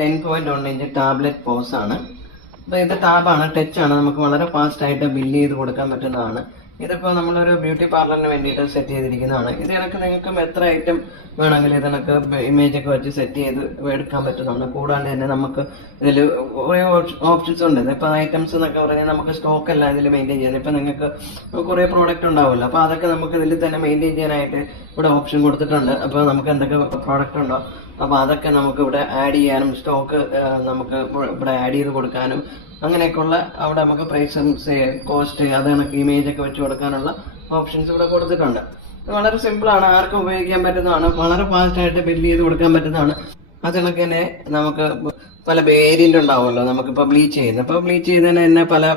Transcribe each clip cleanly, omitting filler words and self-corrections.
10.1 inch tablet pose ആണ്. അപ്പോൾ ഇത് ടാബാണ്, ടച്ച് ആണ്, നമുക്ക് വളരെ ഫാസ്റ്റ് ആയിട്ട് ബില്ല് ചെയ്ത് കൊടുക്കാൻ പറ്റുന്നതാണ്. ഇതിപ്പോൾ നമ്മളൊരു ബ്യൂട്ടി പാർലറിന് വേണ്ടിയിട്ട് സെറ്റ് ചെയ്തിരിക്കുന്നതാണ്. ഇത് കണക്ക് നിങ്ങൾക്കും എത്ര ഐറ്റം വേണമെങ്കിൽ ഇതിനൊക്കെ ഇമേജ് ഒക്കെ വെച്ച് സെറ്റ് ചെയ്ത് എടുക്കാൻ പറ്റുന്നതാണ്. കൂടാണ്ട് തന്നെ നമുക്ക് ഇതിൽ കുറേ ഓപ്ഷൻസ് ഉണ്ട്. ഇപ്പോൾ ഐറ്റംസ് എന്നൊക്കെ പറഞ്ഞാൽ നമുക്ക് സ്റ്റോക്ക് അല്ല ഇതിൽ മെയിൻറ്റെയിൻ ചെയ്യാൻ. ഇപ്പം നിങ്ങൾക്ക് കുറേ പ്രോഡക്റ്റ് ഉണ്ടാവുമല്ലോ, അപ്പോൾ അതൊക്കെ നമുക്ക് ഇതിൽ തന്നെ മെയിൻറ്റെയിൻ ചെയ്യാനായിട്ട് ഇവിടെ ഓപ്ഷൻ കൊടുത്തിട്ടുണ്ട്. അപ്പോൾ നമുക്ക് എന്തൊക്കെ പ്രോഡക്റ്റ് ഉണ്ടോ അപ്പോൾ അതൊക്കെ നമുക്ക് ഇവിടെ ആഡ് ചെയ്യാനും സ്റ്റോക്ക് നമുക്ക് ഇവിടെ ആഡ് ചെയ്ത് കൊടുക്കാനും അങ്ങനെയൊക്കെയുള്ള അവിടെ നമുക്ക് പ്രൈസും കോസ്റ്റ് അത് കണക്ക് ഇമേജ് ഒക്കെ വെച്ച് കൊടുക്കാനുള്ള ഓപ്ഷൻസ് ഇവിടെ കൊടുത്തിട്ടുണ്ട്. വളരെ സിമ്പിളാണ്, ആർക്കും ഉപയോഗിക്കാൻ പറ്റുന്നതാണ്, വളരെ ഫാസ്റ്റ് ആയിട്ട് ബില്ല് ചെയ്ത് കൊടുക്കാൻ പറ്റുന്നതാണ്. അത് കണക്ക് തന്നെ നമുക്ക് പല വേരിയന്റ് ഉണ്ടാവുമല്ലോ, നമുക്കിപ്പോൾ ബ്ലീച്ച് ചെയ്യുന്നത്. അപ്പോൾ ബ്ലീച്ച് ചെയ്തതിന് തന്നെ പല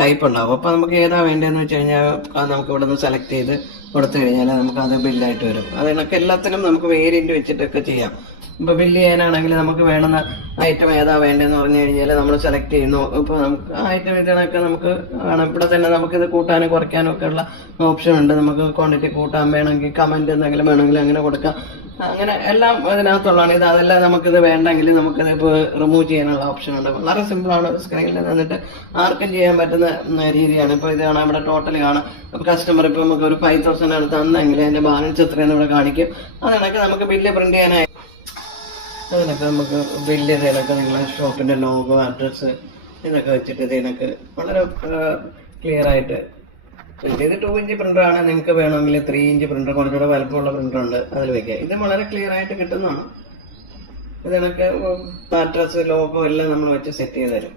ടൈപ്പ് ഉണ്ടാവും. അപ്പോൾ നമുക്ക് ഏതാ വേണ്ടതെന്ന് വെച്ച് കഴിഞ്ഞാൽ നമുക്ക് ഇവിടെ നിന്ന് സെലക്ട് ചെയ്ത് കൊടുത്തു കഴിഞ്ഞാൽ നമുക്ക് അത് ബില്ലായിട്ട് വരും. അത് കണക്ക് എല്ലാത്തിനും നമുക്ക് വേരിയന്റ് വെച്ചിട്ടൊക്കെ ചെയ്യാം. ഇപ്പോൾ ബില്ല് ചെയ്യാനാണെങ്കിൽ നമുക്ക് വേണ്ടുന്ന ഐറ്റം ഏതാ വേണ്ടതെന്ന് പറഞ്ഞു കഴിഞ്ഞാൽ നമ്മൾ സെലക്ട് ചെയ്യുന്നു. ഇപ്പോൾ നമുക്ക് ആ ഐറ്റം ഇതിനൊക്കെ നമുക്ക് വേണം. ഇവിടെ തന്നെ നമുക്കിത് കൂട്ടാനും കുറയ്ക്കാനും ഒക്കെ ഉള്ള ഓപ്ഷൻ ഉണ്ട്. നമുക്ക് ക്വാണ്ടിറ്റി കൂട്ടാൻ വേണമെങ്കിൽ കമന്റ് എന്തെങ്കിലും വേണമെങ്കിൽ അങ്ങനെ കൊടുക്കാം. അങ്ങനെ എല്ലാം ഇതിനകത്തുള്ളതാണ്. ഇത് അതെല്ലാം നമുക്കിത് വേണ്ടെങ്കിൽ നമുക്കിത് ഇപ്പോൾ റിമൂവ് ചെയ്യാനുള്ള ഓപ്ഷൻ ഉണ്ട്. വളരെ സിമ്പിളാണ്, സ്ക്രീനിൽ നിന്നിട്ട് ആർക്കും ചെയ്യാൻ പറ്റുന്ന രീതിയാണ്. ഇപ്പോൾ ഇത് കാണാം, ഇവിടെ ടോട്ടൽ കാണാം. അപ്പോൾ കസ്റ്റമർ ഇപ്പോൾ നമുക്ക് ഒരു 5,000 ആണ് തന്നെങ്കിൽ അതിന്റെ ബാലൻസ് എത്രയെന്ന് ഇവിടെ കാണിക്കും. അതിനൊക്കെ നമുക്ക് ബില്ല് പ്രിന്റ് ചെയ്യാനായി അതിനൊക്കെ നമുക്ക് ബില്ല് ഇതിനൊക്കെ നിങ്ങളെ ഷോപ്പിന്റെ ലോഗോ അഡ്രസ്സ് ഇതൊക്കെ വെച്ചിട്ട് ഇതിനൊക്കെ വളരെ ക്ലിയർ ആയിട്ട് ഇത് 2 ഇഞ്ച് പ്രിന്റർ ആണ്. നിങ്ങൾക്ക് വേണമെങ്കിൽ 3 ഇഞ്ച് പ്രിന്റർ, കുറച്ചുകൂടെ വലുപ്പമുള്ള പ്രിന്റർ ഉണ്ട്, അതിൽ വെക്കാം. ഇത് വളരെ ക്ലിയർ ആയിട്ട് കിട്ടുന്നതാണ്. ഇതിനൊക്കെ അഡ്രസ്സ് ലോഗോ എല്ലാം നമ്മൾ വെച്ച് സെറ്റ് ചെയ്ത് തരും.